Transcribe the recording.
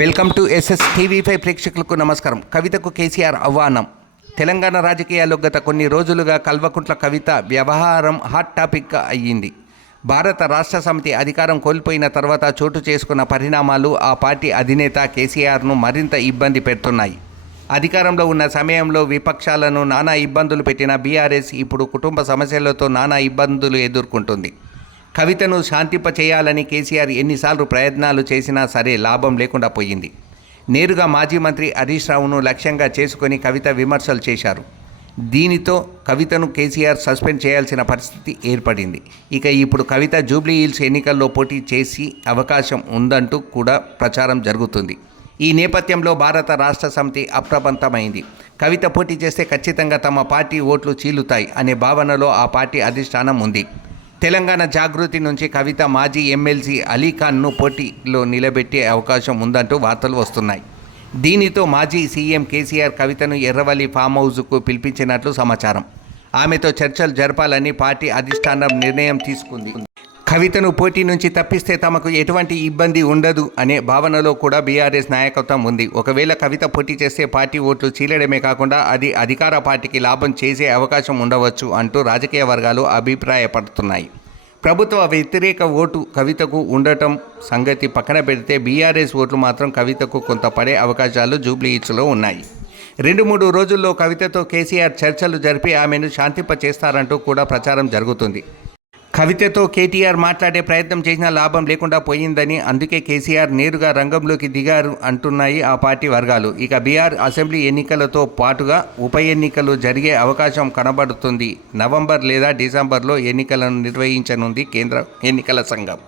Welcome to SS TV5 ప్రేక్షకులకు నమస్కారం. కవితకు కేసీఆర్ ఆహ్వానం. తెలంగాణ రాజకీయాల్లో గత కొన్ని రోజులుగా కల్వకుంట్ల కవిత వ్యవహారం హాట్ టాపిక్గా అయ్యింది. భారత రాష్ట్ర సమితి అధికారం కోల్పోయిన తర్వాత చోటు చేసుకున్న పరిణామాలు ఆ పార్టీ అధినేత కేసీఆర్ను మరింత ఇబ్బంది పెడుతున్నాయి. అధికారంలో ఉన్న సమయంలో విపక్షాలను నానా ఇబ్బందులు పెట్టిన బీఆర్ఎస్ ఇప్పుడు కుటుంబ సమస్యలతో నానా ఇబ్బందులు ఎదుర్కొంటుంది. కవితను శాంతింపచేయాలని కేసీఆర్ ఎన్నిసార్లు ప్రయత్నాలు చేసినా సరే లాభం లేకుండా పోయింది. నేరుగా మాజీ మంత్రి హరీష్ రావును లక్ష్యంగా చేసుకొని కవిత విమర్శలు చేశారు. దీనితో కవితను కేసీఆర్ సస్పెండ్ చేయాల్సిన పరిస్థితి ఏర్పడింది. ఇక ఇప్పుడు కవిత జూబ్లీ హిల్స్ ఎన్నికల్లో పోటీ చేసి అవకాశం ఉందంటూ కూడా ప్రచారం జరుగుతుంది. ఈ నేపథ్యంలో భారత రాష్ట్ర సమితి అప్రమత్తమైంది. కవిత పోటీ చేస్తే ఖచ్చితంగా తమ పార్టీ ఓట్లు చీలుతాయి అనే భావనలో ఆ పార్టీ అధిష్టానం ఉంది. తెలంగాణ జాగృతి నుంచి కవిత మాజీ ఎమ్మెల్సీ అలీఖాన్ను పోటీలో నిలబెట్టే అవకాశం ఉందంటూ వార్తలు వస్తున్నాయి. దీనితో మాజీ సీఎం కేసీఆర్ కవితను ఎర్రవల్లి ఫామ్ హౌస్కు పిలిపించినట్లు సమాచారం. ఆమెతో చర్చలు జరపాలని పార్టీ అధిష్టానం నిర్ణయం తీసుకుంది. కవితను పోటీ నుంచి తప్పిస్తే తమకు ఎటువంటి ఇబ్బంది ఉండదు అనే భావనలో కూడా బీఆర్ఎస్ నాయకత్వం ఉంది. ఒకవేళ కవిత పోటీ చేస్తే పార్టీ ఓట్లు చీలడమే కాకుండా అది అధికార పార్టీకి లాభం చేసే అవకాశం ఉండవచ్చు అంటూ రాజకీయ వర్గాలు అభిప్రాయపడుతున్నాయి. ప్రభుత్వ వ్యతిరేక ఓటు కవితకు ఉండటం సంగతి పక్కన పెడితే బీఆర్ఎస్ ఓట్లు మాత్రం కవితకు కొంత పడే అవకాశాలు జూబ్లీహిల్స్లో ఉన్నాయి. 2-3 రోజుల్లో కవితతో కేసీఆర్ చర్చలు జరిపి ఆమెను శాంతింపచేస్తారంటూ కూడా ప్రచారం జరుగుతుంది. కవితతో కేటీఆర్ మాట్లాడే ప్రయత్నం చేసినా లాభం లేకుండా పోయిందని, అందుకే కేసీఆర్ నేరుగా రంగంలోకి దిగారు అంటున్నాయి ఆ పార్టీ వర్గాలు. ఇక బీహార్ అసెంబ్లీ ఎన్నికలతో పాటుగా ఉప ఎన్నికలు జరిగే అవకాశం కనబడుతుంది. నవంబర్ లేదా డిసెంబర్లో ఎన్నికలను నిర్వహించనుంది కేంద్ర ఎన్నికల సంఘం.